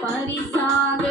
பரிசாக